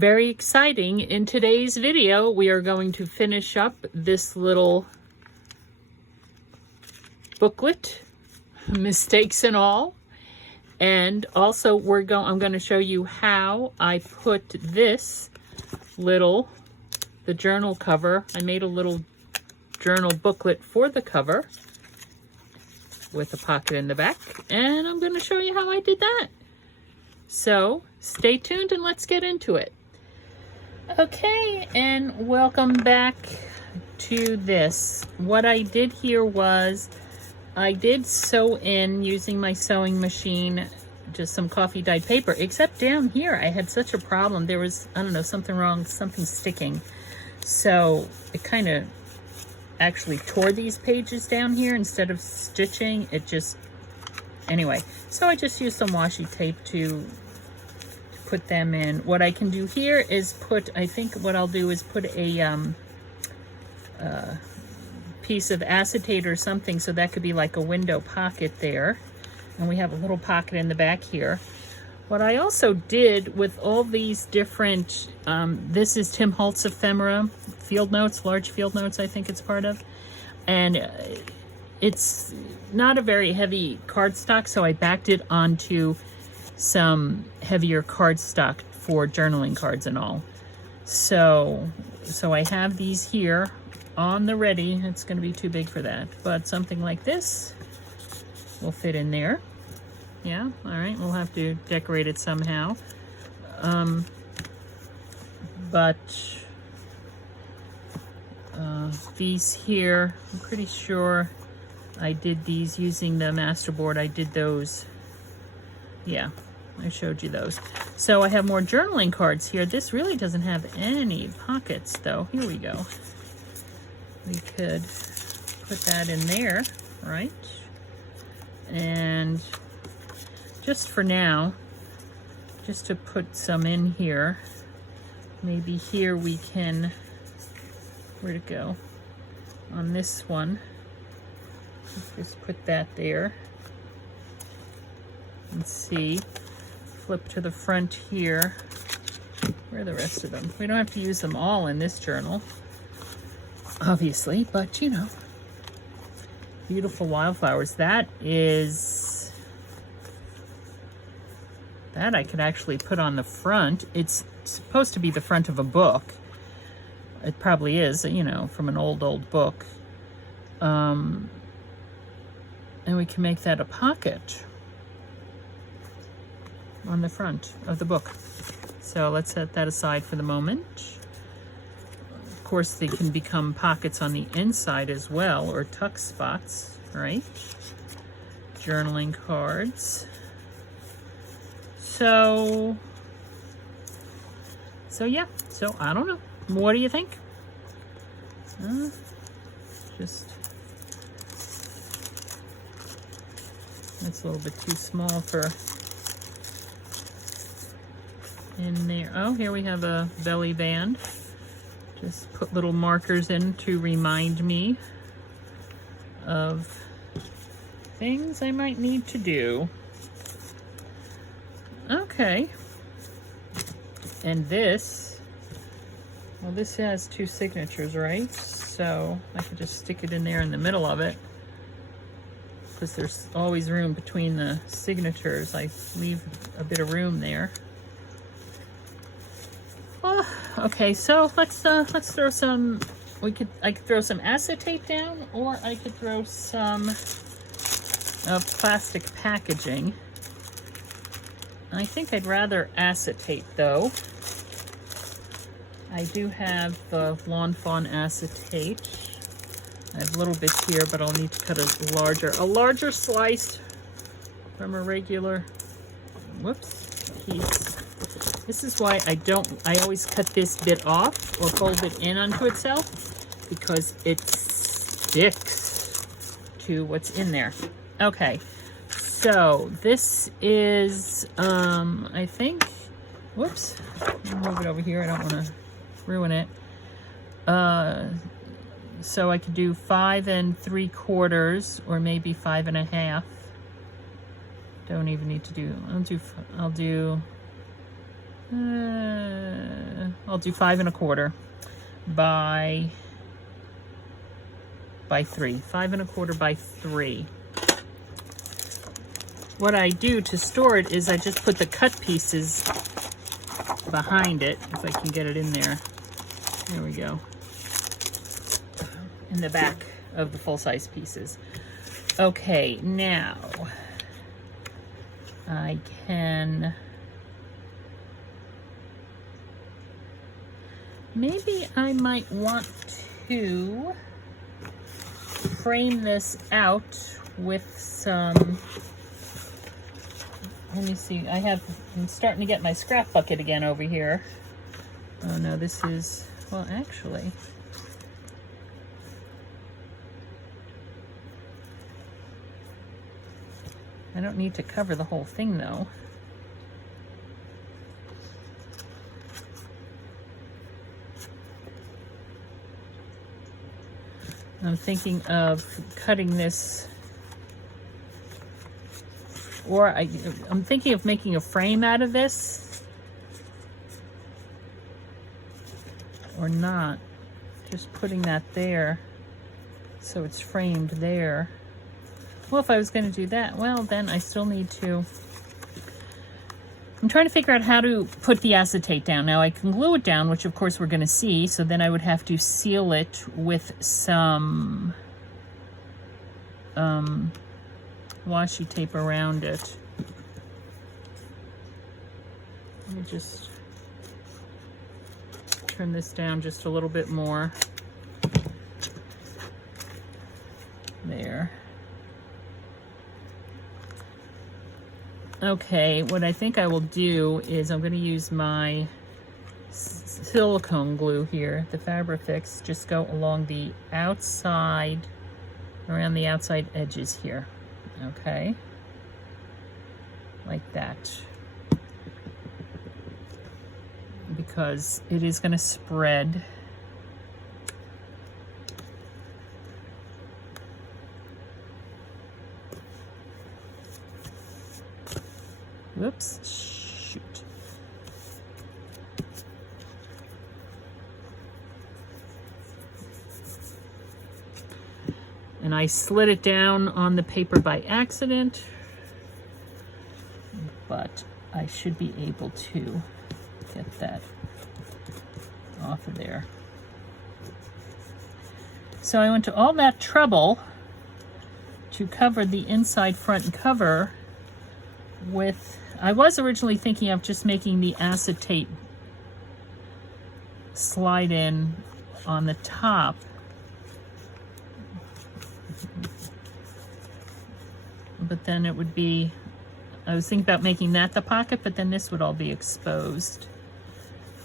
Very exciting. In today's video, we are going to finish up this little booklet, mistakes and all. And also I'm going to show you how I put this the journal cover. I made a little journal booklet for the cover with a pocket in the back, and I'm going to show you how I did that. So stay tuned and let's get into it. Okay, and welcome back to this. What I did here was I did sew in using my sewing machine just some coffee dyed paper, except down here I had such a problem. There was, I don't know, something wrong, something sticking. So it kind of actually tore these pages down here instead of stitching. It just, anyway, so I just used some washi tape to put them in. What I can do here is I think what I'll do is put a piece of acetate or something, so that could be like a window pocket there. And we have a little pocket in the back here. What I also did with all these different, this is Tim Holtz ephemera, field notes, large field notes I think it's part of. And it's not a very heavy cardstock, so I backed it onto some heavier cardstock for journaling cards and all. So I have these here on the ready. It's going to be too big for that, but something like this will fit in there. Yeah, all right, we'll have to decorate it somehow. But these here, I'm pretty sure I did these using the masterboard. I did those. Yeah, I showed you those. So I have more journaling cards here. This really doesn't have any pockets though. Here we go. We could put that in there, right? And just for now, just to put some in here, maybe here we can, where'd it go? On this one, just put that there. And see, flip to the front here. Where are the rest of them? We don't have to use them all in this journal, obviously, but you know. Beautiful wildflowers. That I could actually put on the front. It's supposed to be the front of a book. It probably is, you know, from an old book. And we can make that a pocket on the front of the book. So let's set that aside for the moment. Of course, they can become pockets on the inside as well, or tuck spots, right? Journaling cards. So yeah, so I don't know. What do you think? Just, that's a little bit too small for in there. Oh, here we have a belly band. Just put little markers in to remind me of things I might need to do. Okay. And this, well, this has two signatures, right? So I could just stick it in there in the middle of it, because there's always room between the signatures. I leave a bit of room there. Oh, okay, so let's throw some, I could throw some acetate down, or I could throw some of plastic packaging. I think I'd rather acetate though. I do have the Lawn Fawn acetate. I have a little bit here, but I'll need to cut a larger slice from a regular, whoops, piece. This is why I always cut this bit off or fold it in onto itself, because it sticks to what's in there. Okay, so this is, I think, whoops, I'll move it over here. I don't want to ruin it. So I could do 5 3/4 or maybe 5 1/2. Don't even need to do, I'll do I'll do 5 1/4 by 3. 5 1/4 by 3. What I do to store it is I just put the cut pieces behind it, if I can get it in there. There we go. In the back of the full-size pieces. Okay, now I can, maybe I might want to frame this out with some, let me see, I'm starting to get my scrap bucket again over here. Oh no, this is, well actually, I don't need to cover the whole thing though. I'm thinking of cutting this, or I'm thinking of making a frame out of this, or not, just putting that there so it's framed there. Well, if I was going to do that, well, then I still need to, I'm trying to figure out how to put the acetate down. Now I can glue it down, which of course we're going to see, so then I would have to seal it with some washi tape around it. Let me just turn this down just a little bit more. There. Okay, what I think I will do is I'm going to use my silicone glue here, the Fabrifix, just go along the outside, around the outside edges here, okay? Like that. Because it is going to spread. Whoops, shoot. And I slid it down on the paper by accident, but I should be able to get that off of there. So I went to all that trouble to cover the inside front cover with, I was originally thinking of just making the acetate slide in on the top. But then it would be, I was thinking about making that the pocket, but then this would all be exposed.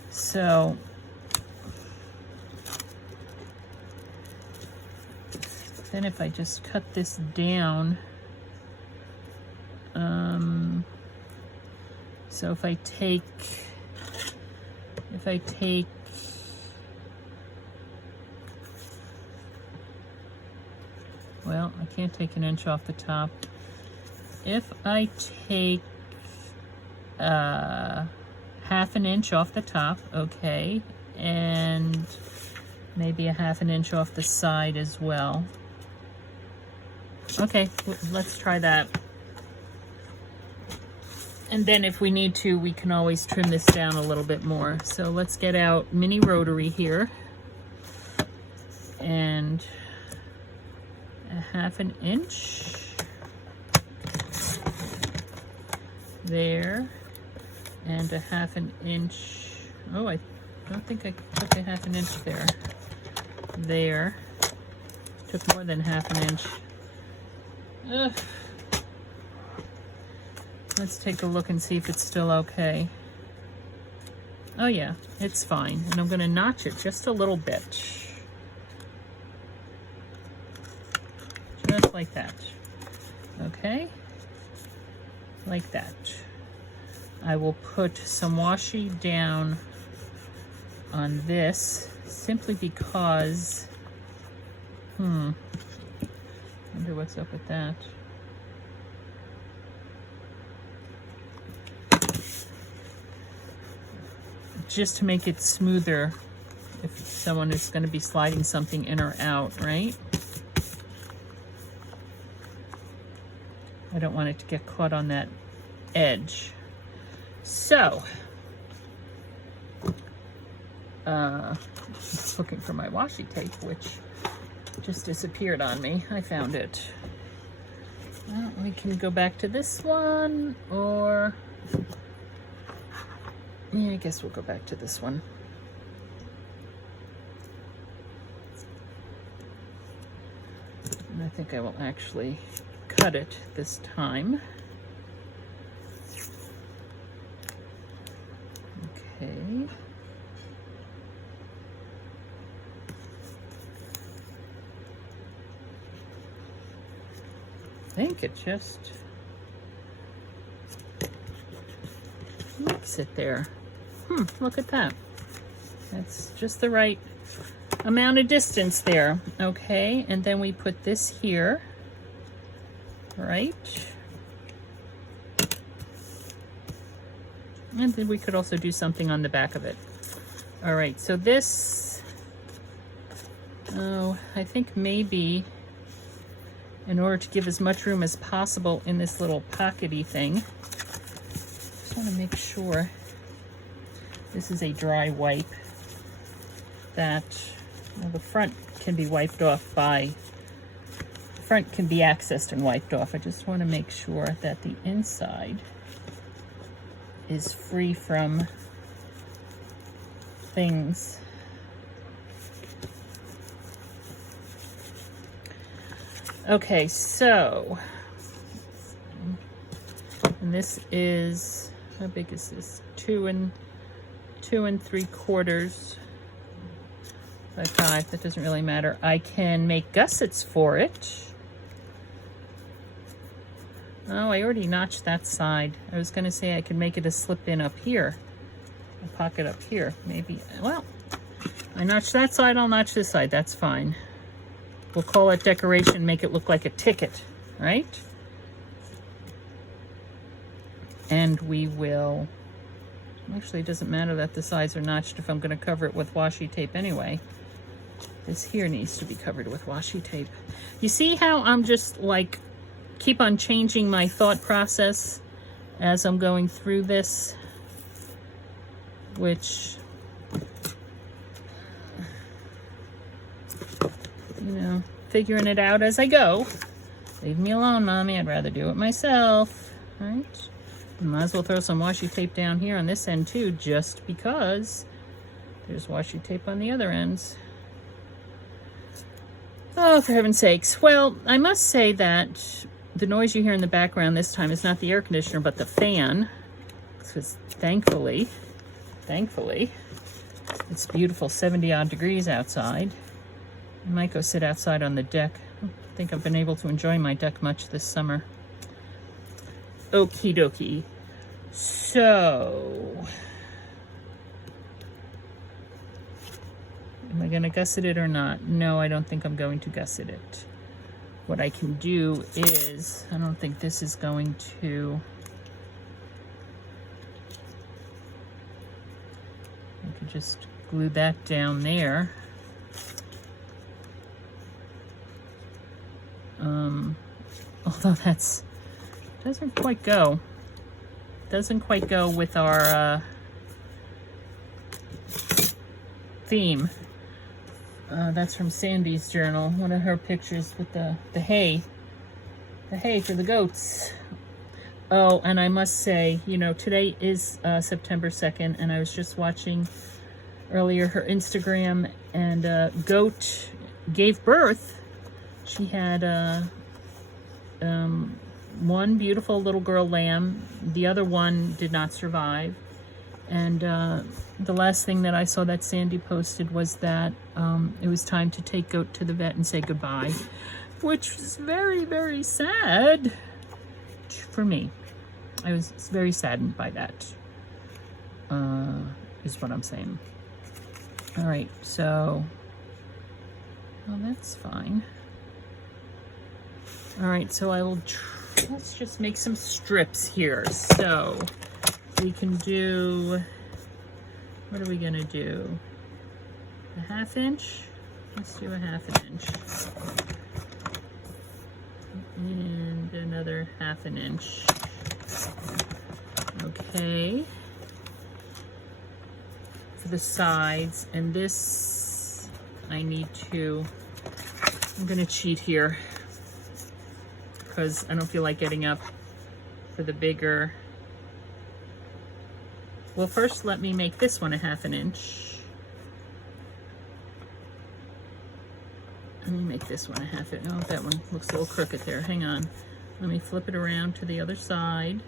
So then if I just cut this down, so if I take, well, I can't take 1 inch off the top. If I take 1/2 inch off the top, okay, and maybe 1/2 inch off the side as well. Okay, let's try that. And then if we need to, we can always trim this down a little bit more. So let's get out mini rotary here. And 1/2 inch. There. And 1/2 inch. Oh, I don't think I took 1/2 inch there. There. Took more than 1/2 inch. Ugh. Let's take a look and see if it's still okay. Oh yeah, it's fine. And I'm going to notch it just a little bit. Just like that. Okay? Like that. I will put some washi down on this simply because, wonder what's up with that. just to make it smoother if someone is going to be sliding something in or out, right? I don't want it to get caught on that edge. So, looking for my washi tape, which just disappeared on me. I found it. Well, we can go back to this one, or yeah, I guess we'll go back to this one. And I think I will actually cut it this time. Okay. I think it just makes it there. Look at that. That's just the right amount of distance there. Okay, and then we put this here, right? And then we could also do something on the back of it. All right, so this, I think maybe in order to give as much room as possible in this little pockety thing, just want to make sure this is a dry wipe, that the front can be wiped off by, the front can be accessed and wiped off. I just want to make sure that the inside is free from things. Okay, so, and this is, how big is this? 2 3/4 by 5. That doesn't really matter. I can make gussets for it. Oh, I already notched that side. I was going to say I could make it a slip in up here, a pocket up here. Maybe, well, I notched that side, I'll notch this side. That's fine. We'll call it decoration, make it look like a ticket, right? And we will, actually it doesn't matter that the sides are notched if I'm going to cover it with washi tape anyway. This here needs to be covered with washi tape. You see how I'm just like, keep on changing my thought process as I'm going through this, which, you know, figuring it out as I go. Leave me alone, Mommy. I'd rather do it myself, right? Might as well throw some washi tape down here on this end too, just because there's washi tape on the other ends. Oh, for heaven's sakes. Well, I must say that the noise you hear in the background this time is not the air conditioner, but the fan. Because thankfully, it's beautiful 70-odd degrees outside. I might go sit outside on the deck. I don't think I've been able to enjoy my deck much this summer. Okie dokie. So, am I going to gusset it or not? No, I don't think I'm going to gusset it. What I can do is, I don't think this is going to, I could just glue that down there. Although that's, doesn't quite go with our theme. That's from Sandy's journal, one of her pictures with the hay for the goats. Oh, and I must say, you know, today is September 2nd, and I was just watching earlier her Instagram, and goat gave birth. She had one beautiful little girl lamb. The other one did not survive. And the last thing that I saw that Sandy posted was that it was time to take Goat to the vet and say goodbye, which was very, very sad for me. I was very saddened by that, is what I'm saying. All right, so, well, that's fine. All right, so I will, let's just make some strips here. So we can do, what are we gonna do? A 1/2 inch? Let's do a 1/2 inch. And another 1/2 inch. Okay. For the sides, and this I'm gonna cheat here because I don't feel like getting up for the bigger. Well, first let me make this one a 1/2 inch. Let me make this one a 1/2 inch. Oh, that one looks a little crooked there. Hang on. Let me flip it around to the other side.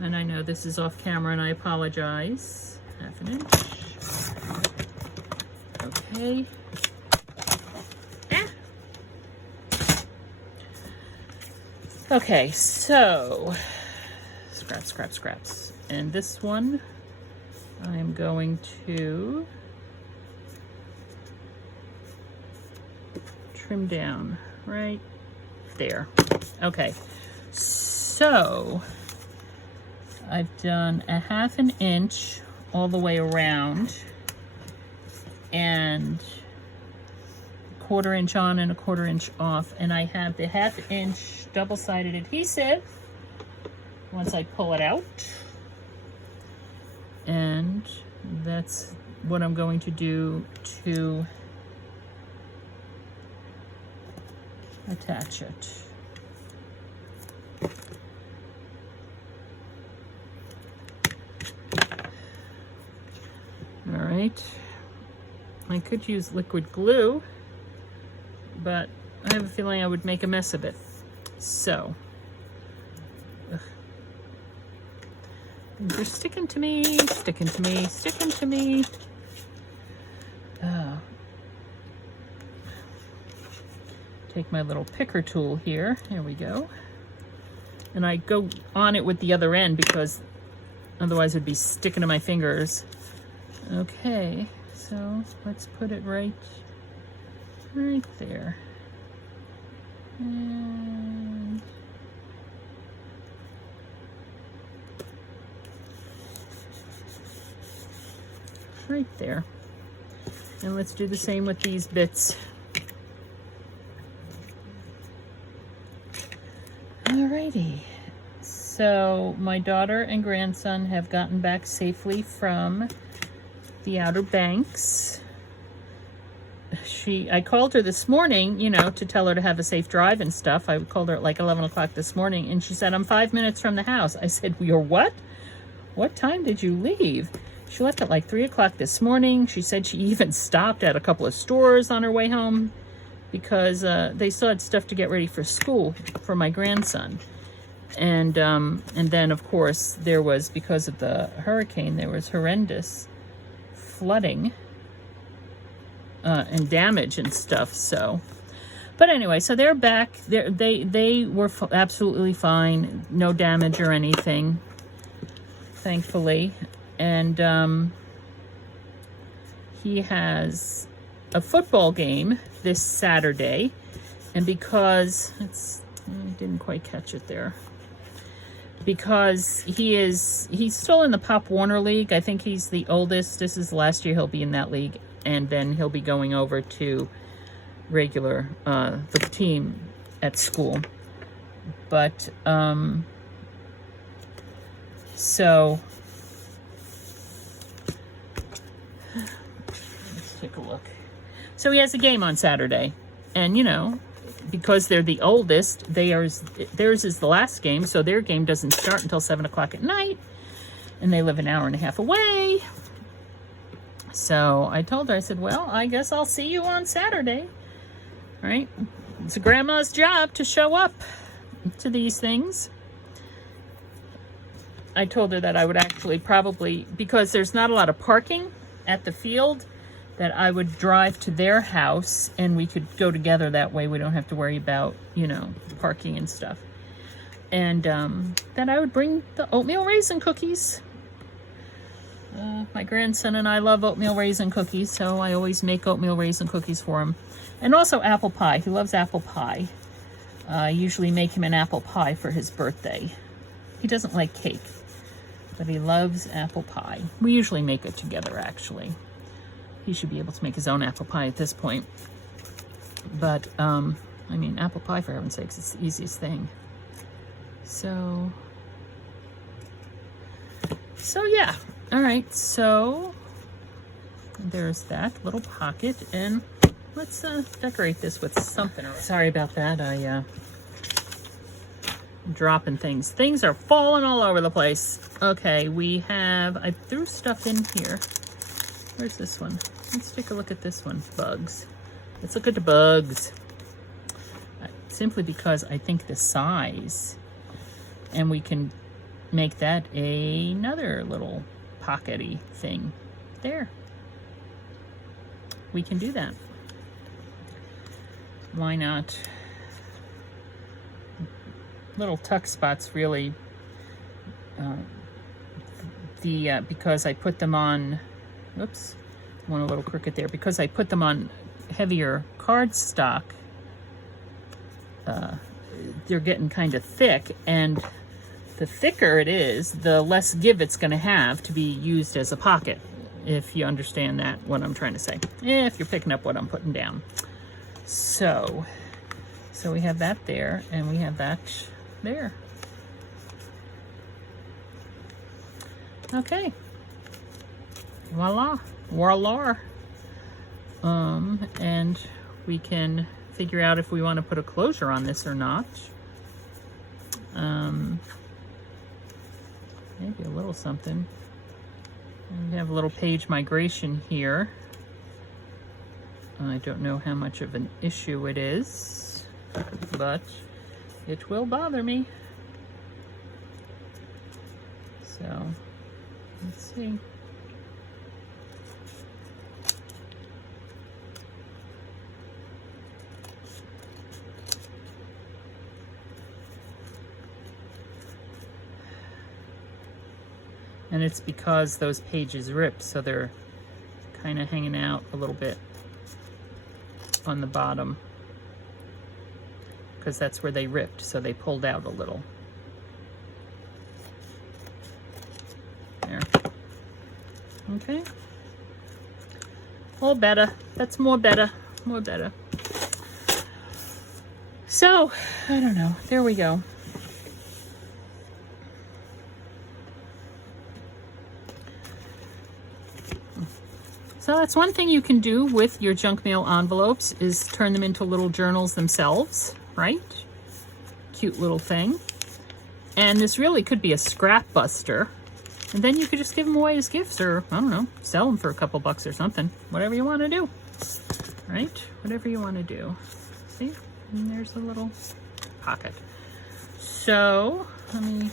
And I know this is off camera and I apologize. 1/2 inch. Okay. Okay, so scraps. And this one I'm going to trim down right there. Okay, so I've done a 1/2 inch all the way around and 1/4 inch on and 1/4 inch off, and I have the 1/2 inch double-sided adhesive once I pull it out, and that's what I'm going to do to attach it. All right, I could use liquid glue, but I have a feeling I would make a mess of it. So, they're sticking to me. Take my little picker tool here. There we go. And I go on it with the other end because otherwise it'd be sticking to my fingers. Okay, so let's put it right there. And right there. And let's do the same with these bits. Alrighty. So my daughter and grandson have gotten back safely from the Outer Banks. I called her this morning, you know, to tell her to have a safe drive and stuff. I called her at like 11 o'clock this morning, and she said, I'm 5 minutes from the house. I said, you're what? What time did you leave? She left at like 3 o'clock this morning. She said she even stopped at a couple of stores on her way home because they still had stuff to get ready for school for my grandson. And then, of course, there was, because of the hurricane, there was horrendous flooding and damage and stuff. So, but anyway, so they're back. They were absolutely fine, no damage or anything, thankfully. And he has a football game this Saturday, and because I didn't quite catch it there. Because he's still in the Pop Warner League. I think he's the oldest. This is the last year he'll be in that league, and then he'll be going over to regular the team at school. But so let's take a look. So he has a game on Saturday, and you know, because they're the oldest, theirs is the last game, so their game doesn't start until 7 o'clock at night, and they live an hour and a half away. So I told her, I said, well, I guess I'll see you on Saturday. All right? It's a grandma's job to show up to these things. I told her that I would actually probably, because there's not a lot of parking at the field, that I would drive to their house and we could go together that way. We don't have to worry about, you know, parking and stuff. And that I would bring the oatmeal raisin cookies. My grandson and I love oatmeal raisin cookies, so I always make oatmeal raisin cookies for him. And also apple pie. He loves apple pie. I usually make him an apple pie for his birthday. He doesn't like cake. but he loves apple pie. We usually make it together, actually. He should be able to make his own apple pie at this point. But, I mean, apple pie, for heaven's sakes, it's the easiest thing. So yeah. All right, so there's that little pocket, and let's decorate this with something. Sorry about that. I'm dropping things. Things are falling all over the place. Okay, I threw stuff in here. Where's this one? Let's take a look at this one. Bugs. Let's look at the bugs. Simply because I think the size, and we can make that another little pockety thing. There. We can do that. Why not? Little tuck spots really, because I put them on, oops, went a little crooked there, because I put them on heavier cardstock, they're getting kind of thick, and the thicker it is, the less give it's going to have to be used as a pocket, if you understand that, what I'm trying to say, if you're picking up what I'm putting down. So we have that there, and we have that there. Okay. Voila. Voila. And we can figure out if we want to put a closure on this or not. Maybe a little something. And we have a little page migration here. I don't know how much of an issue it is, but it will bother me. So, let's see. And it's because those pages rip, so they're kind of hanging out a little bit on the bottom, because that's where they ripped, so they pulled out a little. There. Okay. All better. That's more better. More better. So, I don't know. There we go. So that's one thing you can do with your junk mail envelopes, is turn them into little journals themselves, right? Cute little thing. And this really could be a scrap buster. And then you could just give them away as gifts, or, I don't know, sell them for a couple bucks or something. Whatever you want to do, right? Whatever you want to do. See? And there's a little pocket. So, let me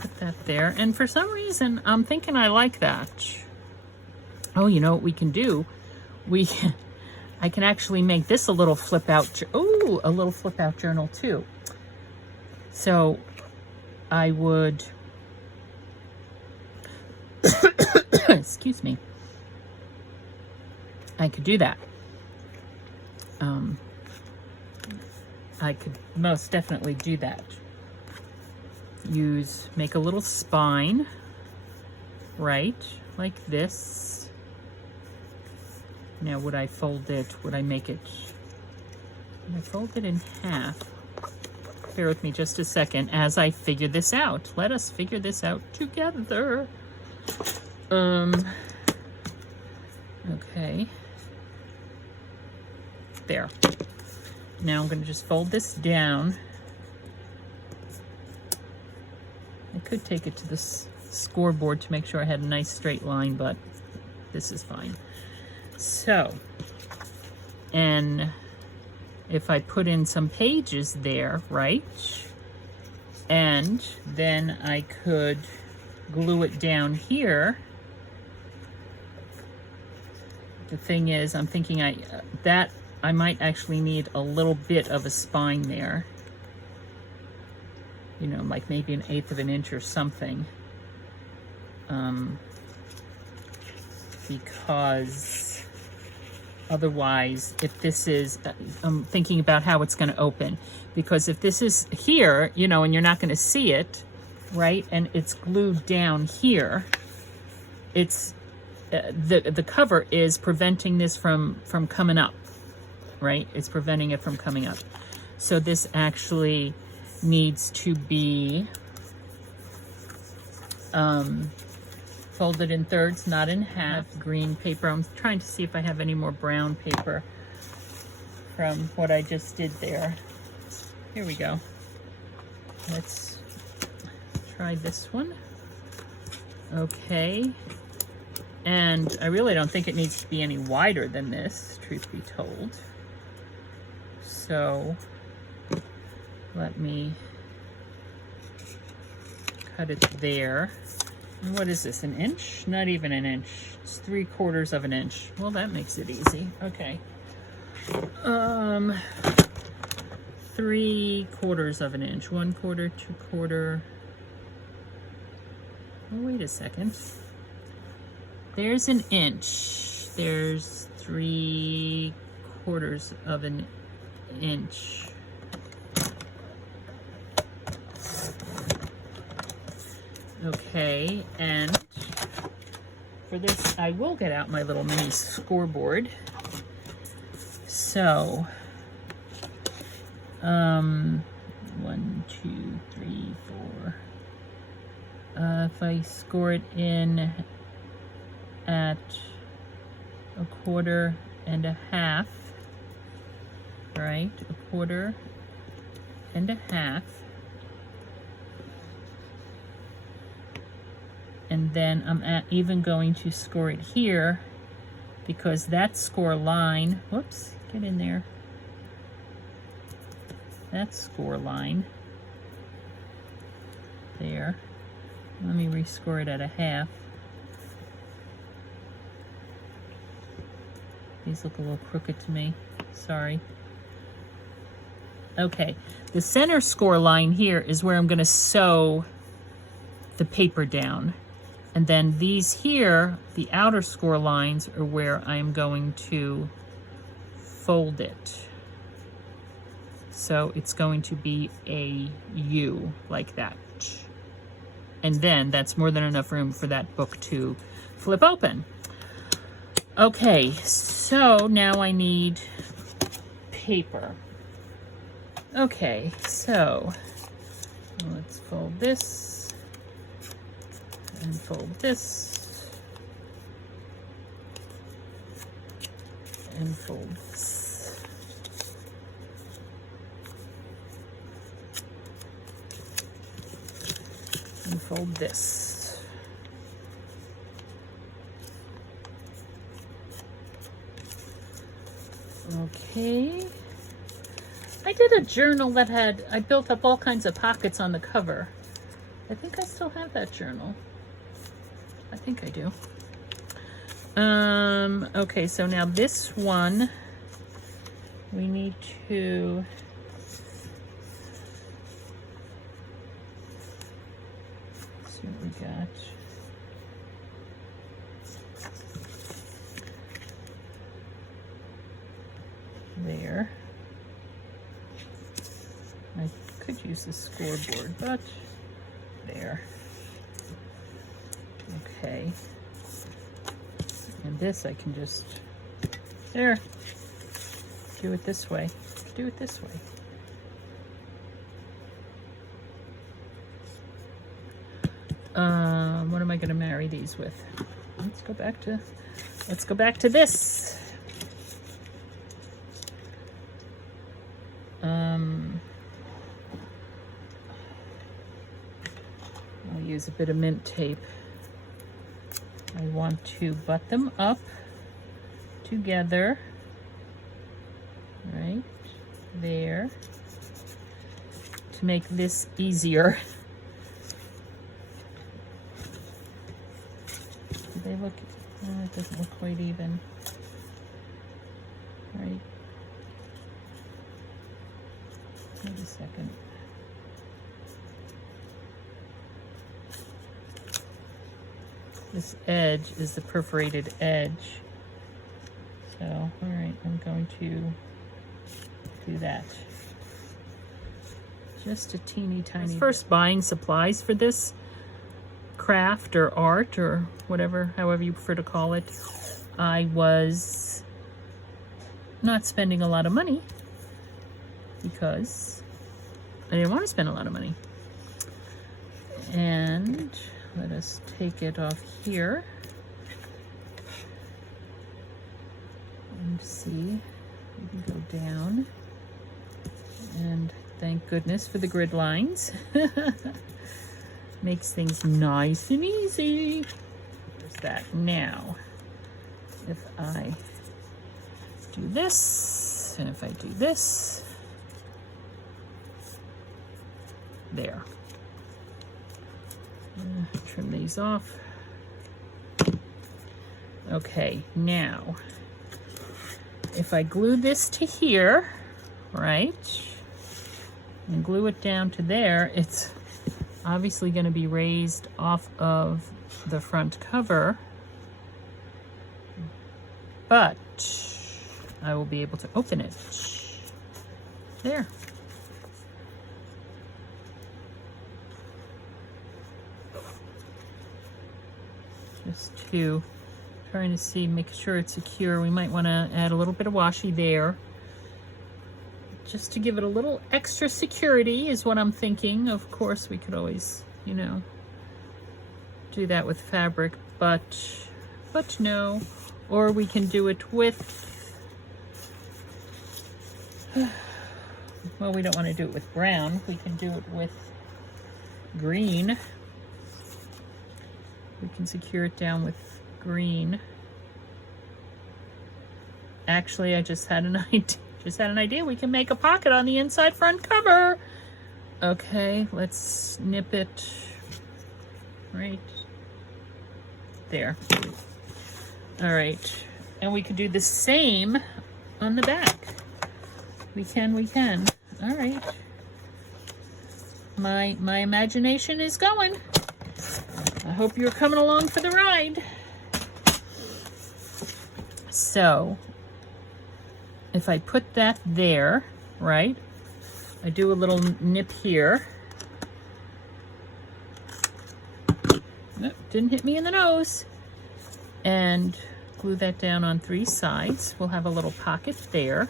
put that there. And for some reason, I'm thinking I like that. Oh, you know what we can do? I can actually make this a little flip out. Oh, a little flip out journal too. So I would, excuse me, I could do that. I could most definitely do that. Make a little spine, right, like this. Now, would I fold it? Would I make it? Would I fold it in half? Bear with me just a second as I figure this out. Let us figure this out together. Okay. There. Now I'm going to just fold this down. I could take it to the scoreboard to make sure I had a nice straight line, but this is fine. So, and if I put in some pages there, right? And then I could glue it down here. The thing is, I'm thinking I might actually need a little bit of a spine there. You know, like maybe 1/8 of an inch or something. Because Otherwise, if this is, I'm thinking about how it's going to open. Because if this is here, you know, and you're not going to see it, right? And it's glued down here, it's, the cover is preventing this from coming up, right? It's preventing it from coming up. So this actually needs to be folded in thirds, not in half. Green paper. I'm trying to see if I have any more brown paper from what I just did there. Here we go. Let's try this one. Okay. And I really don't think it needs to be any wider than this, truth be told. So let me cut it there. And what is this, an inch? Not even an inch. It's 3/4 of an inch. Well, that makes it easy. Okay. 3/4 of an inch. 1/4, 2/4. Oh, wait a second. There's an inch. There's 3/4 of an inch. Okay, and for this, I will get out my little mini scoreboard. So, 1, 2, 3, 4. If I score it in at 1/4 1/2, right? 1/4 1/2. And then I'm even going to score it here because that score line, whoops, get in there. That score line there. Let me rescore it at 1/2. These look a little crooked to me, sorry. Okay, the center score line here is where I'm going to sew the paper down. And then these here, the outer score lines, are where I'm going to fold it. So it's going to be a U like that. And then that's more than enough room for that book to flip open. Okay, so now I need paper. Okay, so let's fold this. And fold this, and fold this. And fold this. Okay. I did a journal that I built up all kinds of pockets on the cover. I think I still have that journal. I think I do. Okay, so now this one, we need to see what we got. There. I could use the scoreboard, but there. Okay, and this I can just, there, do it this way, do it this way. What am I going to marry these with? Let's go back to this. I'll use a bit of mint tape. I want to butt them up together, right there, to make this easier. Do they look, oh, it doesn't look quite even, right? Wait a second. This edge is the perforated edge. So, all right, I'm going to do that. Just a teeny tiny bit. First buying supplies for this craft or art or whatever, however you prefer to call it, I was not spending a lot of money because I didn't want to spend a lot of money. And let us take it off here and see. We can go down, and thank goodness for the grid lines. Makes things nice and easy. There's that. Now, if I do this, and if I do this, there. Trim these off. Okay, now, if I glue this to here, right, and glue it down to there, it's obviously going to be raised off of the front cover, but I will be able to open it. There. Just to trying to see, make sure it's secure. We might want to add a little bit of washi there, just to give it a little extra security is what I'm thinking. Of course, we could always, you know, do that with fabric, but no. Or we can do it with, well, we don't want to do it with brown. We can do it with green. We can secure it down with green. Actually, I just had an idea. We can make a pocket on the inside front cover. Okay, let's snip it right there. All right, and we could do the same on the back. We can. All right. My imagination is going. I hope you're coming along for the ride. So, if I put that there, right, I do a little nip here. Nope, didn't hit me in the nose. And glue that down on 3 sides. We'll have a little pocket there.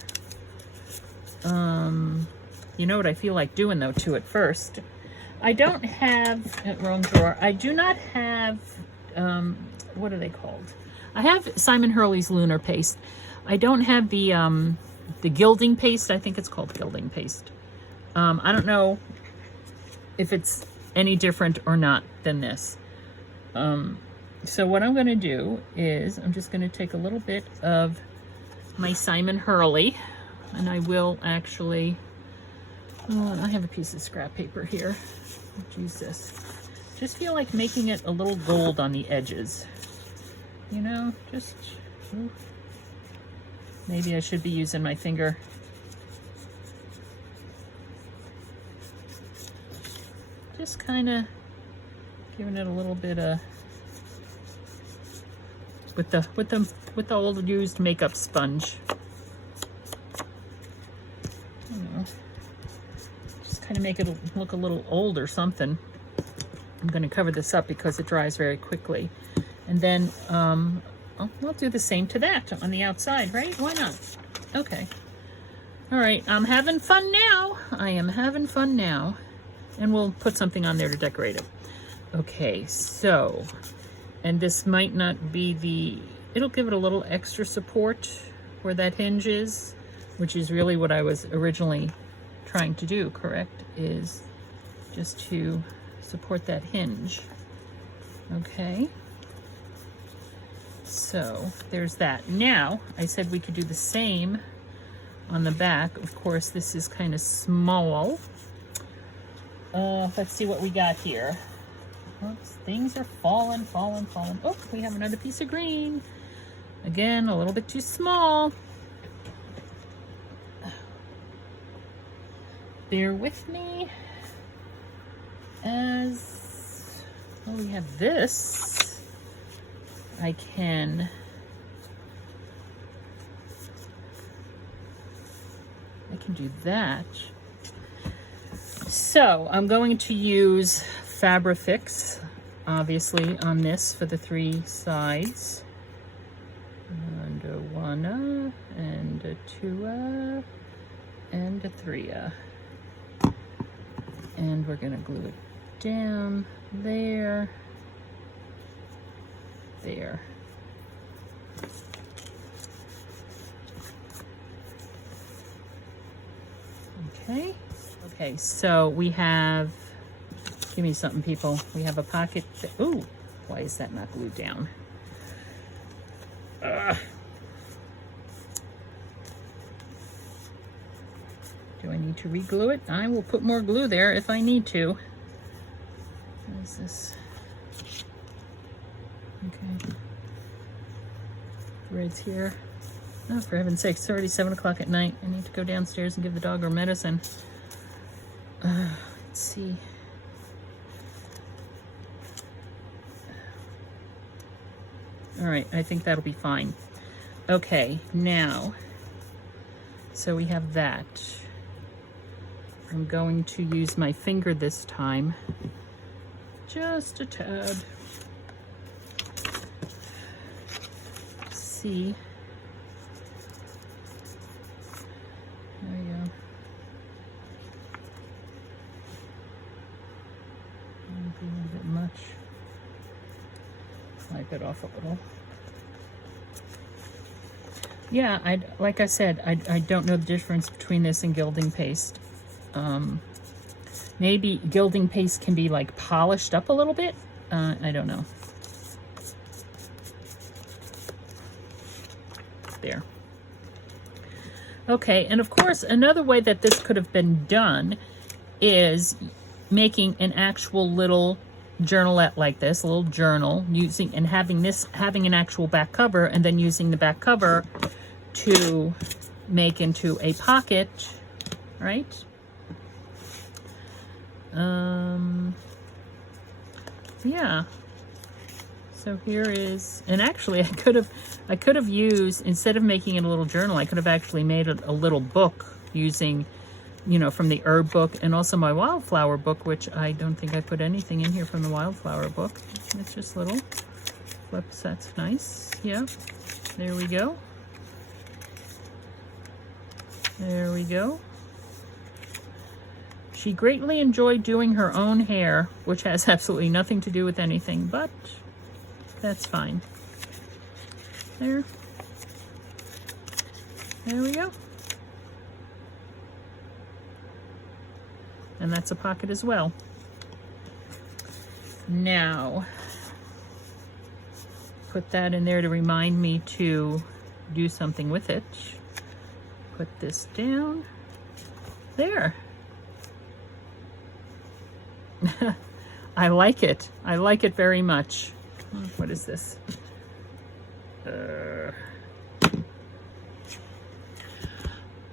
You know what I feel like doing though to it first? I don't have, wrong drawer, I do not have, what are they called? I have Simon Hurley's Lunar Paste. I don't have the gilding paste. I think it's called gilding paste. I don't know if it's any different or not than this. So what I'm going to do is I'm just going to take a little bit of my Simon Hurley, and I will actually, I have a piece of scrap paper here. Let's use this. Just feel like making it a little gold on the edges. You know, just, ooh. Maybe I should be using my finger. Just kind of giving it a little bit of, with the old used makeup sponge. I don't know. Just kind of make it look a little old or something. I'm going to cover this up because it dries very quickly. And then we'll do the same to that on the outside, right? Why not? Okay. All right, I'm having fun now. I am having fun now. And we'll put something on there to decorate it. Okay, so, and this might not be it'll give it a little extra support where that hinge is, which is really what I was originally trying to do, correct? Is just to support that hinge. Okay. So there's that. Now, I said we could do the same on the back. Of course, this is kind of small. Let's see what we got here. Oops, things are falling. Oh, we have another piece of green. Again, a little bit too small. Bear with me. As well, we have this. I can can do that. So I'm going to use Fabrifix, obviously, on this for the 3 sides. And a 1, and a 2, and a 3. And we're going to glue it down there, there. Okay. Okay, so we have, give me something, people. We have a pocket. Ooh, why is that not glued down? Do I need to re-glue it? I will put more glue there if I need to. What is this? Okay. Threads here. Oh, for heaven's sake, it's already 7 o'clock at night. I need to go downstairs and give the dog her medicine. Let's see. All right, I think that'll be fine. Okay, now, so we have that. I'm going to use my finger this time, just a tad. See. There we go. Maybe a little bit much. Wipe it off a little. Yeah, like I said, I don't know the difference between this and gilding paste. Maybe gilding paste can be like polished up a little bit. I don't know. There. Okay, and of course, another way that this could have been done is making an actual little journalette like this, a little journal, using and having an actual back cover, and then using the back cover to make into a pocket, right? Yeah. So here is, and actually I could have used, instead of making it a little journal, I could have actually made a little book using, you know, from the herb book and also my wildflower book, which I don't think I put anything in here from the wildflower book. It's just little flips. That's nice. Yeah. There we go. There we go. She greatly enjoyed doing her own hair, which has absolutely nothing to do with anything, but that's fine. There. There we go. And that's a pocket as well. Now, put that in there to remind me to do something with it. Put this down. There. I like it. I like it very much. What is this?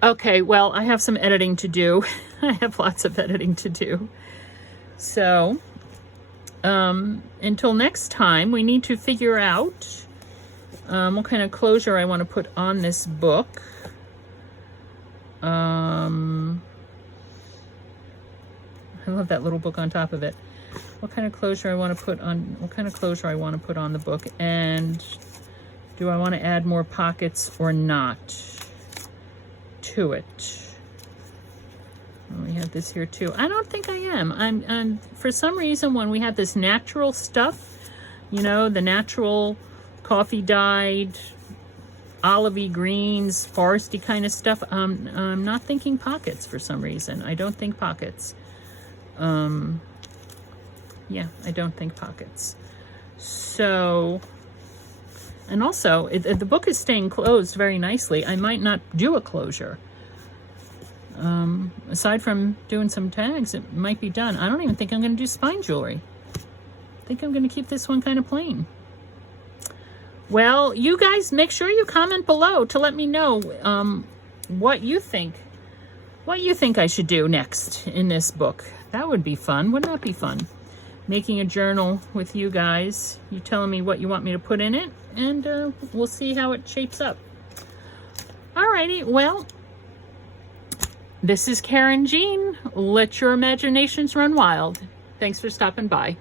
Okay, well, I have some editing to do. I have lots of editing to do. So, until next time, we need to figure out what kind of closure I want to put on this book. I love that little book on top of it. What kind of closure I want to put on, the book, and do I want to add more pockets or not to it? We have this here too. I don't think I am. I'm for some reason, when we have this natural stuff, you know, the natural coffee dyed olivey greens, foresty kind of stuff, I'm not thinking pockets for some reason. I don't think pockets. Yeah, I don't think pockets. So, and also, the book is staying closed very nicely. I might not do a closure. Aside from doing some tags, it might be done. I don't even think I'm going to do spine jewelry. I think I'm going to keep this one kind of plain. Well, you guys, make sure you comment below to let me know what you think I should do next in this book. That would be fun. Wouldn't that be fun? Making a journal with you guys. You telling me what you want me to put in it, and we'll see how it shapes up. Alrighty, well, This is Karynjean. Let your imaginations run wild. Thanks for stopping by.